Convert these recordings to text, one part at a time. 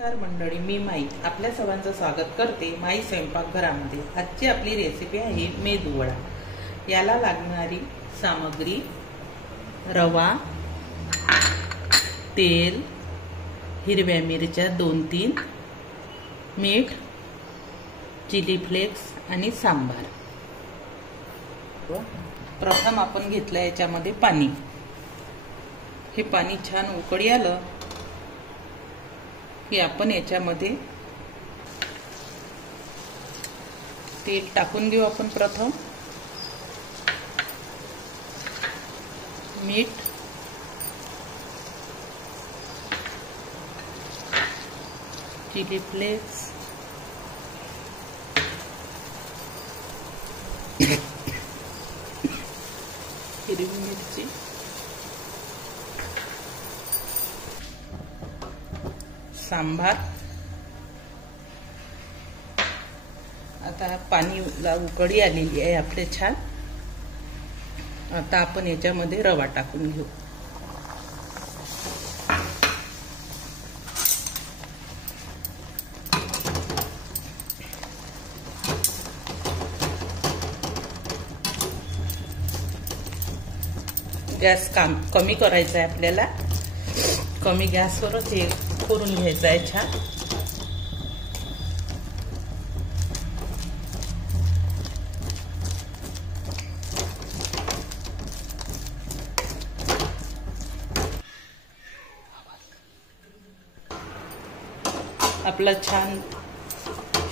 नमस्कार मंडळी, मी माई आपल्या सर्वांचं स्वागत करते माई स्वयंपाकघरामध्ये। आजची आपली रेसिपी आहे मेदू वडा। याला लागणारी सामग्री रवा, तेल, हिरव्या मिरच्या 2-3, मीठ, चिली फ्लेक्स आणि सांबार। प्रथम आपण घेतलं याच्यामध्ये पाणी। हे पाणी छान उकळी आलं की आपण याच्यामध्ये तेल टाकून घेऊ। आपण प्रथम मीठ, चिली फ्लेक्स, हिरवी मिरची, सांबार। आता पाणीला उकळी आलेली आहे आपले छान। आता आपण याच्यामध्ये रवा टाकून घेऊ। गॅस कमी करायचा आहे आपल्याला। कमी गॅसवरच हे करून घ्यायचं आहे छान। आपला छान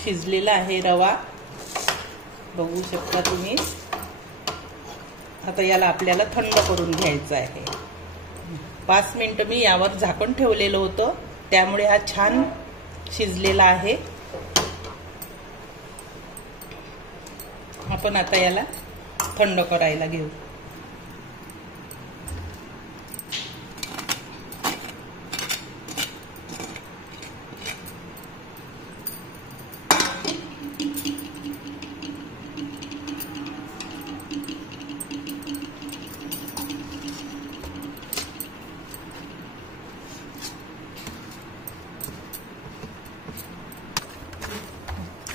शिजलेला आहे रवा, बघू शकता तुम्ही। आता याला आपल्याला थंड करून घ्यायचं आहे। 5 मिनिटं मी यावर झाकण ठेवलेलं होतं, त्यामुळे हा छान शिजलेला आहे। आपण आता याला थंड करायला घेऊ।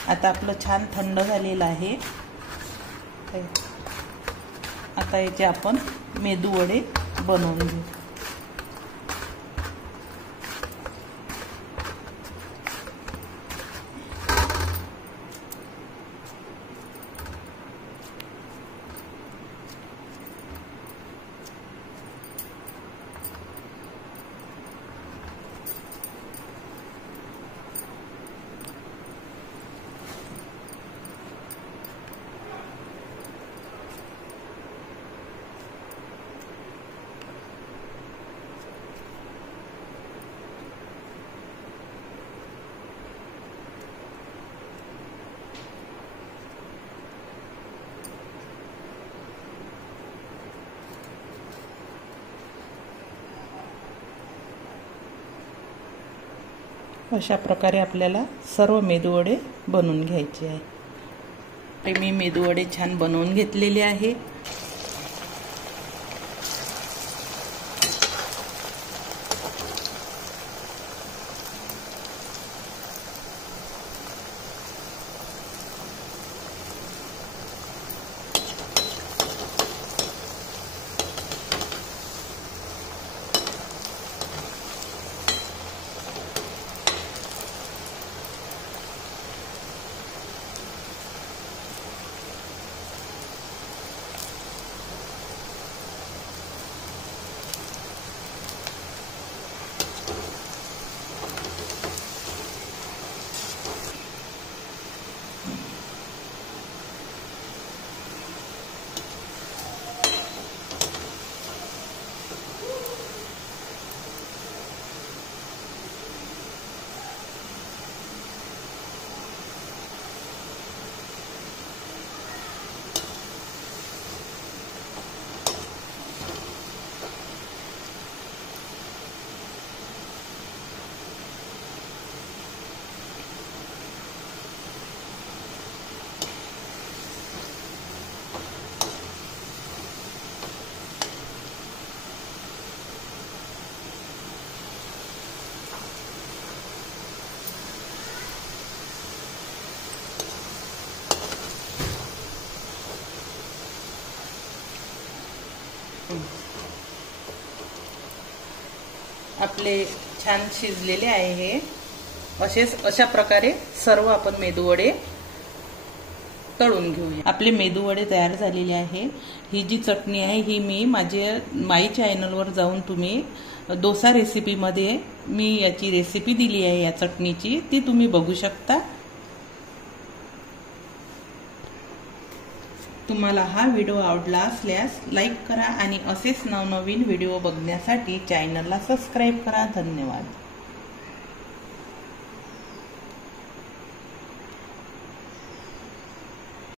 आता आपलं छान थंड झालेलं आहे। आता याचे आपण मेदू वडे बनवून घेऊ। अशा प्रकारे आपल्याला सर्व मेदूवडे बनवून घ्यायचे आहे। मी मेदूवडे छान बनवून घेतलेले आहे। आपले छान शिजलेले आहे हे। अशा प्रकारे सर्व आपण मेदूवडे तळून घेऊया। आपले मेदूवडे तयार झालेले आहे। ही जी चटणी आहे ही मी माझ्या माई चॅनलवर जाऊन तुम्ही डोसा रेसिपीमध्ये मी याची रेसिपी दिली आहे या चटणीची, ती तुम्ही बघू शकता। तुम्हाला हा व्हिडिओ आवडला असल्यास लाईक करा आणि असेच नवनवीन व्हिडिओ बघण्यासाठी चॅनलला सबस्क्राईब करा। धन्यवाद।